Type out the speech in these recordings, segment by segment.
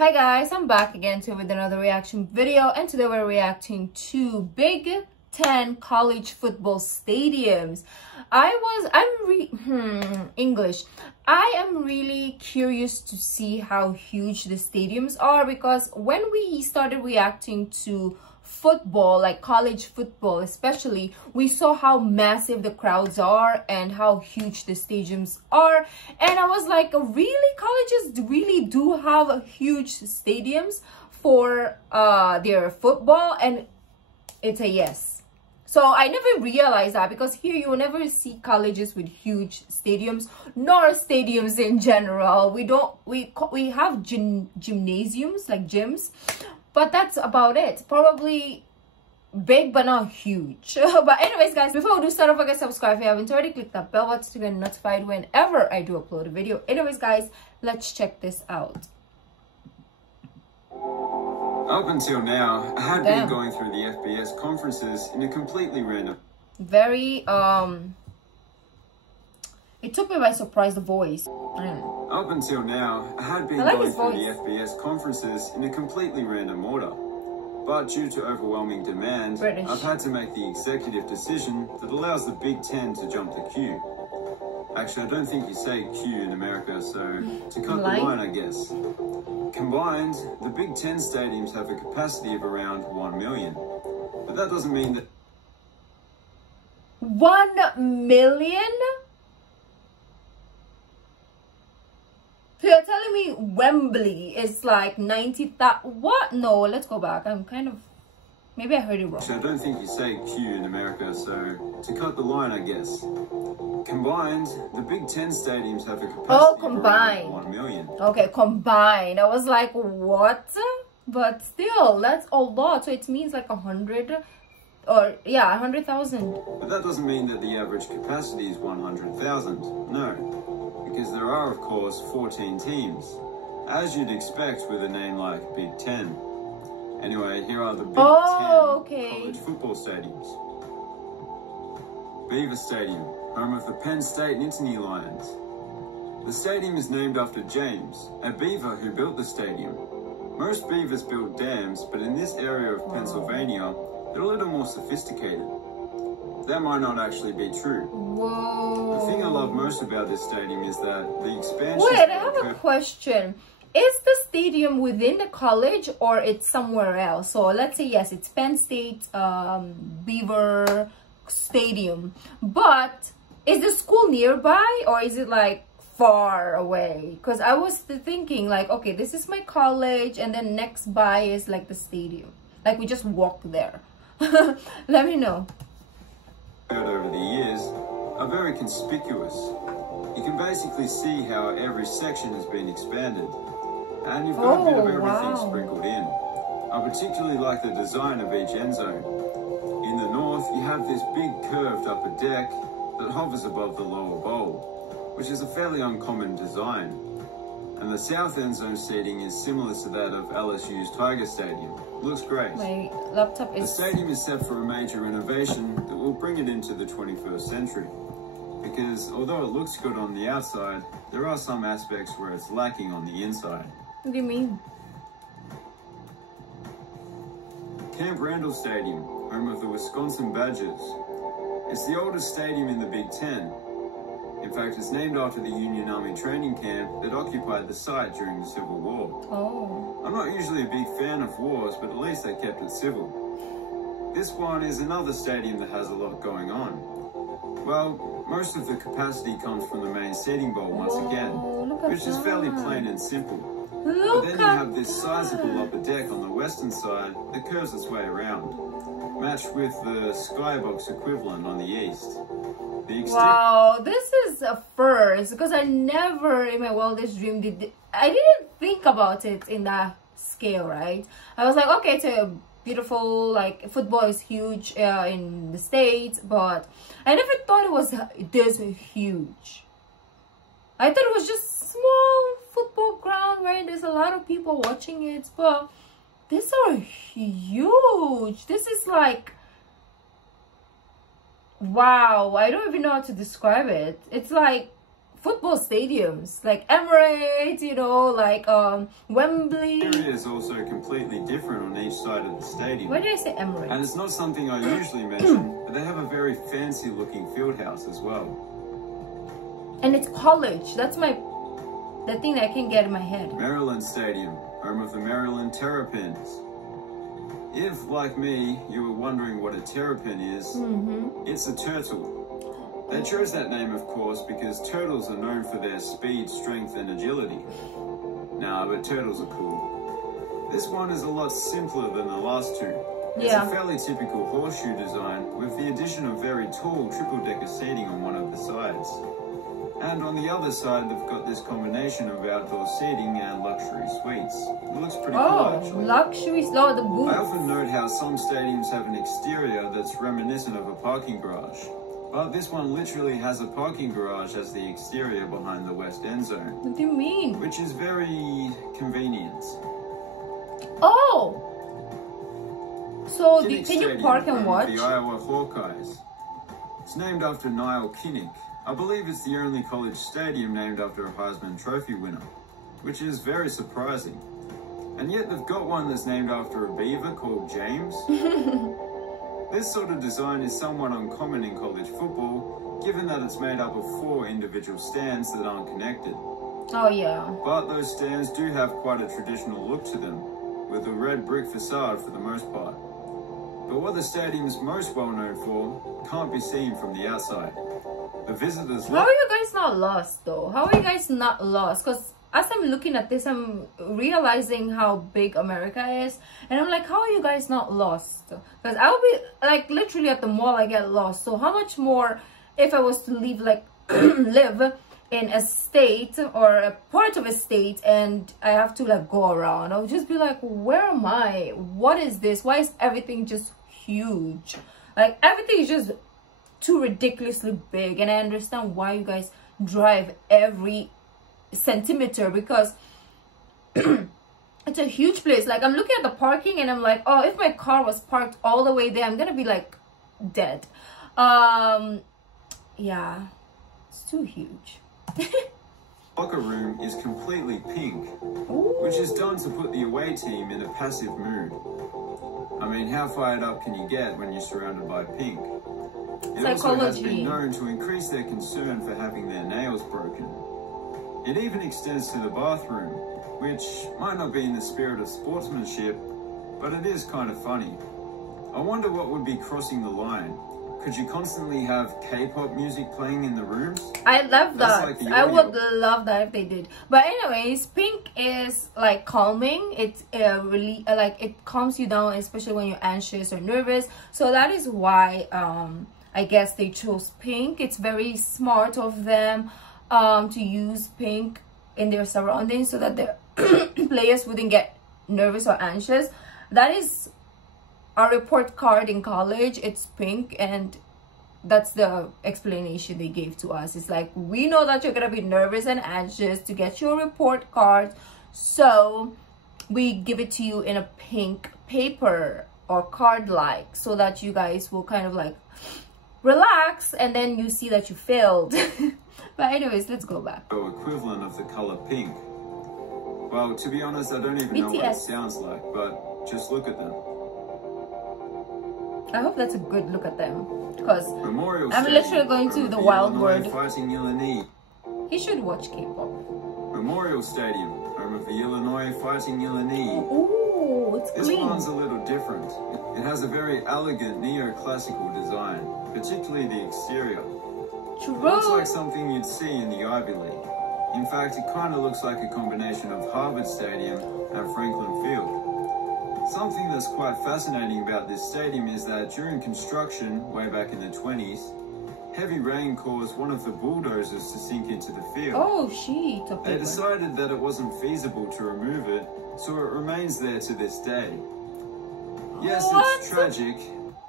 Hi guys, I'm back again with another reaction video, and today we're reacting to Big Ten college football stadiums. English. I am really curious to see how huge the stadiums are, because when we started reacting to football, like college football especially, we saw how massive the crowds are and how huge the stadiums are, and I was like, really, colleges really do have huge stadiums for their football? And it's a yes. So I never realized that, because here you will never see colleges with huge stadiums, nor stadiums in general. We have gymnasiums, like gyms, but that's about it. Probably big but not huge. But anyways guys, before we do start off, I guess subscribe if you haven't already. Click that bell button to get notified whenever I do upload a video. Anyways guys, let's check this out. Up until now, I had been going through the FBS conferences in a completely random... Very, it took me by surprise, the voice. I don't know. Up until now, I had been going through the FBS conferences in a completely random order. But due to overwhelming demand, I've had to make the executive decision that allows the Big Ten to jump the queue. Actually, I don't think you say queue in America, so to cut the line, I guess. Combined, the Big Ten stadiums have a capacity of around 1 million. But that doesn't mean that... 1 million? So you're telling me Wembley is like 90,000? What? No, let's go back. I'm kind of... Maybe I heard it wrong. Actually, I don't think you say queue in America, so to cut the line, I guess. Combined, the Big Ten stadiums have a capacity of around 1 million. Okay, combined. I was like, what? But still, that's a lot. So it means like 100, or yeah, 100,000. But that doesn't mean that the average capacity is 100,000. No, because there are, of course, 14 teams, as you'd expect with a name like Big Ten. Anyway, here are the Big Ten college football stadiums. Beaver Stadium, home of the Penn State Nittany Lions. The stadium is named after James, a beaver who built the stadium. Most beavers build dams, but in this area of Pennsylvania, they're a little more sophisticated. That might not actually be true. Whoa. The thing I love most about this stadium is that the expansion... Wait, I have a question. Is the stadium within the college or it's somewhere else? So let's say, yes, it's Penn State Beaver Stadium, but is the school nearby or is it like far away? Because I was thinking like, okay, this is my college and then next by is like the stadium, like we just walk there. Let me know. Over the years are very conspicuous. You can basically see how every section has been expanded, and you've got a bit of everything sprinkled in. I particularly like the design of each end zone. In the north, you have this big curved upper deck that hovers above the lower bowl, which is a fairly uncommon design. And the south end zone seating is similar to that of LSU's Tiger Stadium. Looks great. My laptop is... The stadium is set for a major innovation that will bring it into the 21st century. Because although it looks good on the outside, there are some aspects where it's lacking on the inside. What do you mean? Camp Randall Stadium, home of the Wisconsin Badgers. It's the oldest stadium in the Big Ten. In fact, it's named after the Union Army training camp that occupied the site during the Civil War. Oh. I'm not usually a big fan of wars, but at least they kept it civil. This one is another stadium that has a lot going on. Well, most of the capacity comes from the main seating bowl once again, which is fairly plain and simple. But then you have this sizable upper deck on the western side that curves its way around, matched with the skybox equivalent on the east. Wow, this is a first, because I never in my wildest dream I didn't think about it in that scale, right? I was like, okay, it's a beautiful, like, football is huge in the States, but I never thought it was this huge. I thought it was just small football ground where there's a lot of people watching it, but these are huge. This is like, wow, I don't even know how to describe it. It's like football stadiums like Emirates, you know, like Wembley. The area is also completely different on each side of the stadium. Why did I say Emirates? And it's not something I usually mention, but they have a very fancy looking field house as well. And it's college. That's the thing that I can get in my head. Maryland Stadium, home of the Maryland Terrapins. If, like me, you were wondering what a terrapin is, it's a turtle. They chose that name, of course, because turtles are known for their speed, strength, and agility. Nah, but turtles are cool. This one is a lot simpler than the last two. It's a fairly typical horseshoe design, with the addition of very tall triple-decker seating on one of the sides. And on the other side, they've got this combination of outdoor seating and luxury suites. It looks pretty cool, actually. Luxury, the booth. I often note how some stadiums have an exterior that's reminiscent of a parking garage. But this one literally has a parking garage as the exterior behind the west end zone. What do you mean? Which is very convenient. Oh! So, Kinnick can you park and watch? The Iowa Hawkeyes. It's named after Niall Kinnick. I believe it's the only college stadium named after a Heisman Trophy winner, which is very surprising. And yet they've got one that's named after a beaver called James. This sort of design is somewhat uncommon in college football, given that it's made up of 4 individual stands that aren't connected. Oh yeah. But those stands do have quite a traditional look to them, with a red brick facade for the most part. But what the stadium's most well known for can't be seen from the outside. The visitors... How are you guys not lost though? How are you guys not lost? Because as I'm looking at this, I'm realizing how big America is. And I'm like, how are you guys not lost? Because I would be like literally at the mall, I get lost. So how much more if I was to live in a state or a part of a state and I have to like go around? I would just be like, where am I? What is this? Why is everything just huge? Like everything is just too ridiculously big. And I understand why you guys drive every centimeter, because it's a huge place. Like I'm looking at the parking and I'm like, oh, if my car was parked all the way there, I'm gonna be like dead. Yeah, it's too huge. Locker room is completely pink, which is done to put the away team in a passive mood. I mean, how fired up can you get when you're surrounded by pink? It also has been known to increase their concern for having their nails broken. It even extends to the bathroom, which might not be in the spirit of sportsmanship, but it is kind of funny. I wonder what would be crossing the line. Could you constantly have K-pop music playing in the rooms? I love that. Like I would love that if they did. But anyways, pink is like calming. It's really like it calms you down, especially when you're anxious or nervous. So that is why I guess they chose pink. It's very smart of them to use pink in their surroundings so that the players wouldn't get nervous or anxious. That is our report card in college. It's pink, and that's the explanation they gave to us. It's like, we know that you're gonna be nervous and anxious to get your report card, so we give it to you in a pink paper or card like, so that you guys will kind of like relax and then you see that you failed. But anyways, let's go back. Equivalent of the color pink. Well, to be honest, I don't even know what it sounds like, but just look at them. I hope that's a good look at them, because I'm Stadium, literally going to the wild world. Fighting Illinois. He should watch K-pop. Memorial Stadium, home of the Illinois Fighting Illinois. Ooh, it's clean. This one's a little different. It has a very elegant neoclassical design, particularly the exterior. True. It looks like something you'd see in the Ivy League. In fact, it kind of looks like a combination of Harvard Stadium and Franklin Field. Something that's quite fascinating about this stadium is that during construction, way back in the 20s, heavy rain caused one of the bulldozers to sink into the field. Oh, shit. They decided that it wasn't feasible to remove it, so it remains there to this day. Yes, it's tragic,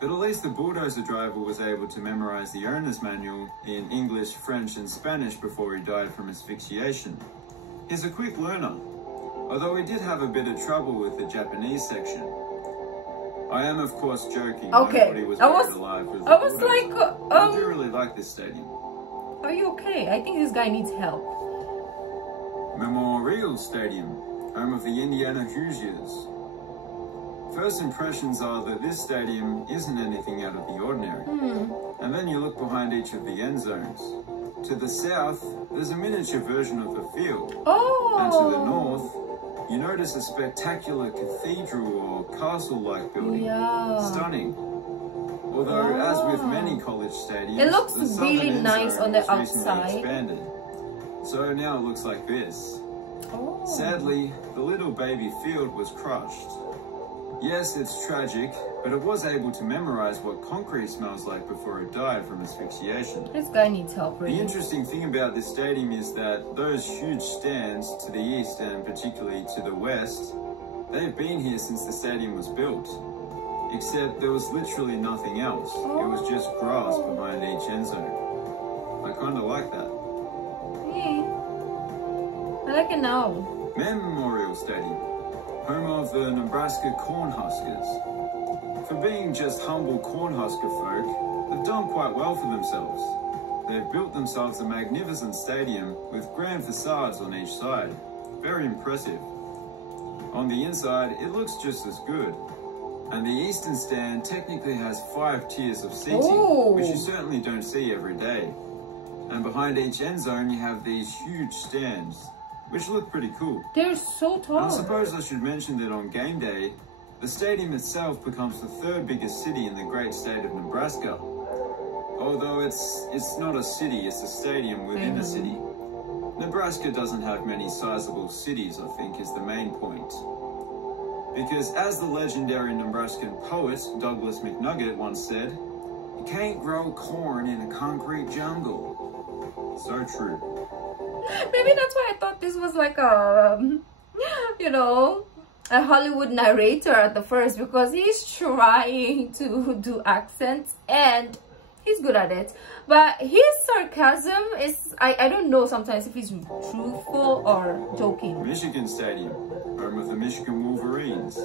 but at least the bulldozer driver was able to memorize the owner's manual in English, French, and Spanish before he died from asphyxiation. He's a quick learner, although he did have a bit of trouble with the Japanese section. I am, of course, joking. Okay, Nobody was I was alive with like, I do really like this stadium. Are you okay? I think this guy needs help. Memorial Stadium, home of the Indiana Hoosiers. First impressions are that this stadium isn't anything out of the ordinary. And then you look behind each of the end zones. To the south, there's a miniature version of the field. And to the north, you notice a spectacular cathedral or castle-like building. Stunning. Although, as with many college stadiums, it looks the really southern nice end zone on the was recently outside. expanded. So now it looks like this. Sadly, the little baby field was crushed. Yes, it's tragic, but it was able to memorize what concrete smells like before it died from asphyxiation. This guy needs help, really. The interesting thing about this stadium is that those huge stands to the east and particularly to the west, they've been here since the stadium was built. Except there was literally nothing else. It was just grass behind each end zone. I kind of like that. I like it now. Memorial Stadium, home of the Nebraska Cornhuskers. For being just humble Cornhusker folk, they've done quite well for themselves. They've built themselves a magnificent stadium with grand facades on each side. Very impressive. On the inside, it looks just as good. And the eastern stand technically has 5 tiers of seating, which you certainly don't see every day. And behind each end zone, you have these huge stands, which look pretty cool. They're so tall. I suppose I should mention that on game day, the stadium itself becomes the 3rd biggest city in the great state of Nebraska. Although it's not a city, it's a stadium within a city. Nebraska doesn't have many sizable cities, I think, is the main point. Because as the legendary Nebraskan poet Douglas McNugget once said, you can't grow corn in a concrete jungle. So true. Maybe that's why I thought this was like a, you know, a Hollywood narrator at the first, because he's trying to do accents and he's good at it. But his sarcasm is, I don't know sometimes if he's truthful or joking. Michigan Stadium, home of the Michigan Wolverines.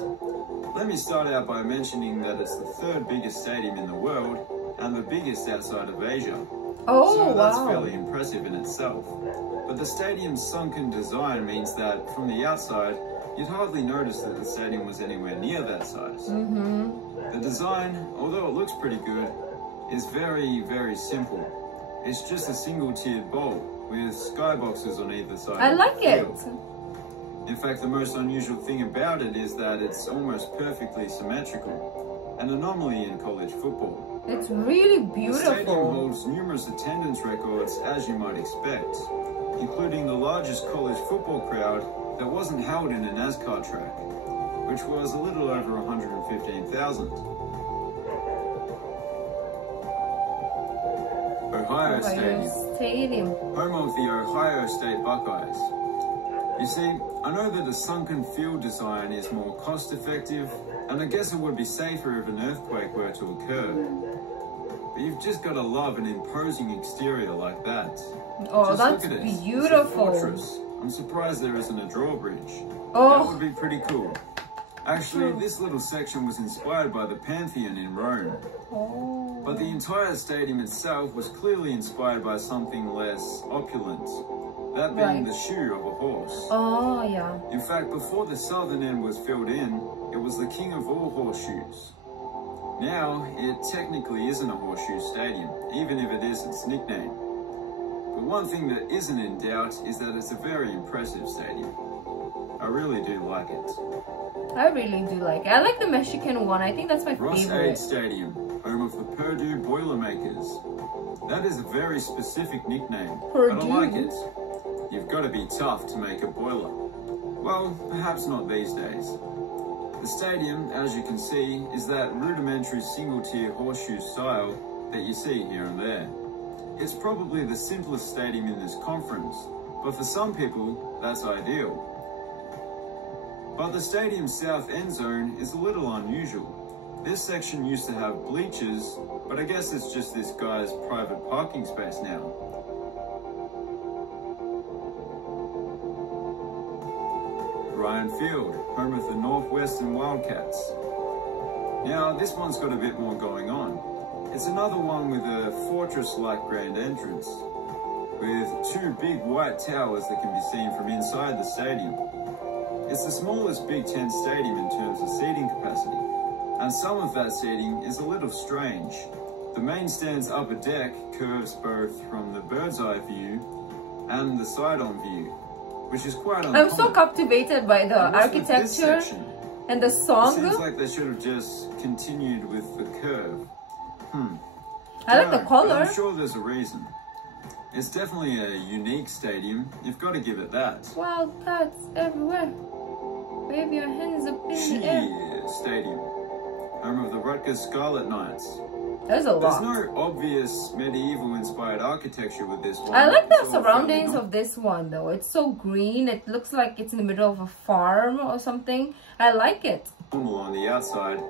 Let me start out by mentioning that it's the 3rd biggest stadium in the world and the biggest outside of Asia. So that's fairly impressive in itself. But the stadium's sunken design means that from the outside, you'd hardly notice that the stadium was anywhere near that size. The design, although it looks pretty good, is very, very simple. It's just a single-tiered bowl with skyboxes on either side. I like it. In fact, the most unusual thing about it is that it's almost perfectly symmetrical, an anomaly in college football. It's really beautiful. The stadium holds numerous attendance records, as you might expect, including the largest college football crowd that wasn't held in a NASCAR track, which was a little over 115,000. Ohio Stadium, home of the Ohio State Buckeyes. You see, I know that a sunken field design is more cost-effective, and I guess it would be safer if an earthquake were to occur. But you've just got to love an imposing exterior like that. Oh, just that's look at it. beautiful. It's a fortress. I'm surprised there isn't a drawbridge. Oh. That would be pretty cool. Actually, this little section was inspired by the Pantheon in Rome. But the entire stadium itself was clearly inspired by something less opulent. That being the shoe of a horse. Oh, yeah. In fact, before the southern end was filled in, it was the king of all horseshoes. Now, it technically isn't a horseshoe stadium, even if it is its nickname. But one thing that isn't in doubt is that it's a very impressive stadium. I really do like it. I really do like it. I like the Michigan one. I think that's my Ross favorite. Aid Stadium, home of the Purdue Boilermakers. That is a very specific nickname, but I like it. You've got to be tough to make a boiler. Well, perhaps not these days. The stadium, as you can see, is that rudimentary single-tier horseshoe style that you see here and there. It's probably the simplest stadium in this conference, but for some people, that's ideal. But the stadium's south end zone is a little unusual. This section used to have bleachers, but I guess it's just this guy's private parking space now. Ryan Field, home of the Northwestern Wildcats. Now, this one's got a bit more going on. It's another one with a fortress-like grand entrance. with two big white towers that can be seen from inside the stadium. It's the smallest Big Ten stadium in terms of seating capacity, and some of that seating is a little strange. The main stand's upper deck curves both from the bird's eye view and the side-on view, which is quite uncommon. I'm so captivated by the architecture and the song. It seems like they should have just continued with the curve. I like the color. I'm sure there's a reason. It's definitely a unique stadium. You've got to give it that. Wildcats everywhere. Wave your hands up in the air. Stadium, home of the Rutgers Scarlet Knights. There's a lot. There's no obvious medieval-inspired architecture with this one. I like the surroundings of this one though. It's so green. It looks like it's in the middle of a farm or something. I like it. Normal on the outside,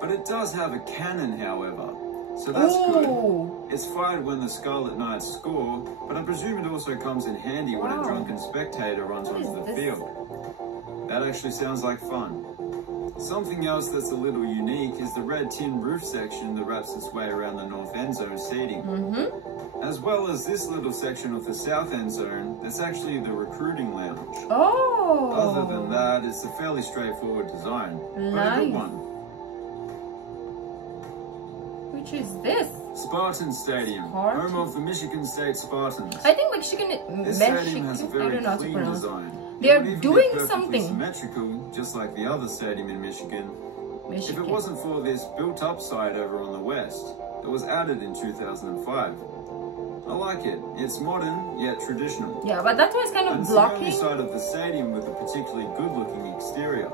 but it does have a cannon, however. So that's good. It's fired when the Scarlet Knights score, but I presume it also comes in handy when a drunken spectator runs onto the field. That actually sounds like fun. Something else that's a little unique is the red tin roof section that wraps its way around the north end zone seating. As well as this little section of the south end zone that's actually the recruiting lounge. Other than that, it's a fairly straightforward design, but a good one. Which is this? Spartan Stadium, home of the Michigan State Spartans. I think Michigan has a very clean design. They're doing something symmetrical, just like the other stadium in Michigan. If it wasn't for this built-up side over on the west that was added in 2005. I like it. It's modern yet traditional. Yeah, but that one's kind of blocking. It's the only side of the stadium with a particularly good-looking exterior.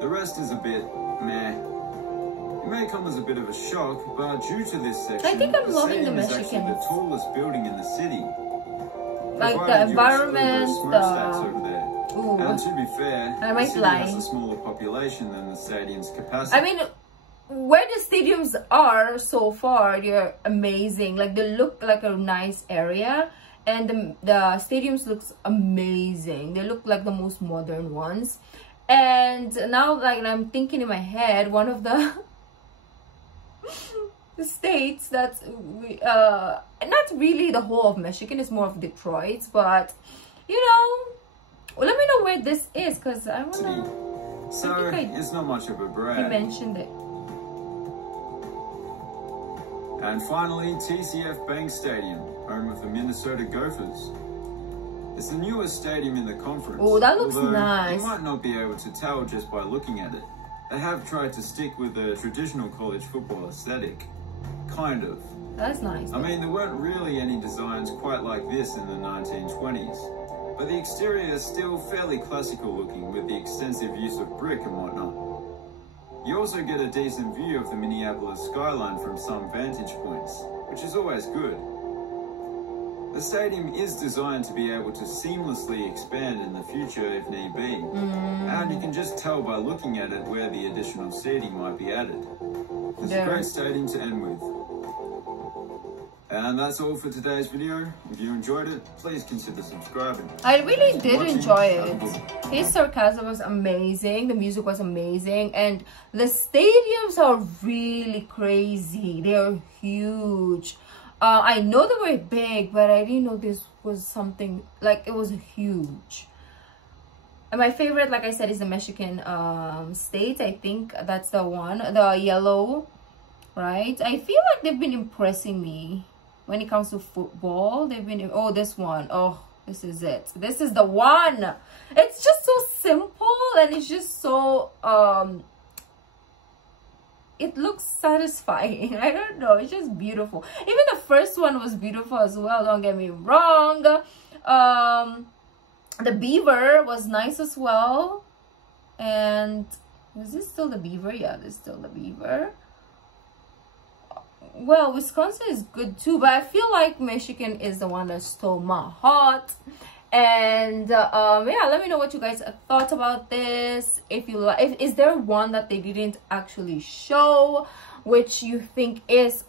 The rest is a bit meh. It may come as a bit of a shock, but due to this section, I think I'm loving the Michigan. It's actually the tallest building in the city. Like the environment, over there. And to be fair, the city has a smaller population than the stadium's capacity. I mean, where the stadiums are so far, they're amazing. Like they look like a nice area, and the stadiums looks amazing. They look like the most modern ones. And now, like I'm thinking in my head, one of the the states that not really the whole of Michigan, is more of Detroit, but you know, well, let me know where this is, because I want to. So it's not much of a brag. You mentioned it. And finally, TCF Bank Stadium, home of the Minnesota Gophers. It's the newest stadium in the conference. Oh, that looks nice. You might not be able to tell just by looking at it. They have tried to stick with the traditional college football aesthetic. Kind of. That's nice. I mean, there weren't really any designs quite like this in the 1920s. But the exterior is still fairly classical looking, with the extensive use of brick and whatnot. You also get a decent view of the Minneapolis skyline from some vantage points, which is always good. The stadium is designed to be able to seamlessly expand in the future if need be, and you can just tell by looking at it where the additional seating might be added. It's a great stadium to end with. And that's all for today's video. If you enjoyed it, please consider subscribing. I really did enjoy it. His sarcasm was amazing, the music was amazing, and the stadiums are really crazy. They're huge. I know they were big, but I didn't know this was something, like, it was huge. And my favorite, like I said, is the Michigan State. I think that's the one, the yellow, right? I feel like they've been impressing me when it comes to football. They've been, oh, this one, oh, this is it. This is the one. It's just so simple, and it's just so it looks satisfying. I don't know, it's just beautiful. Even the first one was beautiful as well, don't get me wrong. The beaver was nice as well. And is this still the beaver? Yeah, this is still the beaver. Well, Wisconsin is good too, but I feel like Michigan is the one that stole my heart. And yeah, let me know what you guys thought about this. If you like, is there one that they didn't actually show which you think is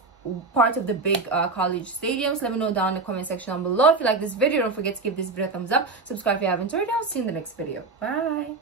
part of the big college stadiums? Let me know down in the comment section down below. If you like this video, don't forget to give this video a thumbs up, subscribe if you haven't already. I'll see you in the next video. Bye.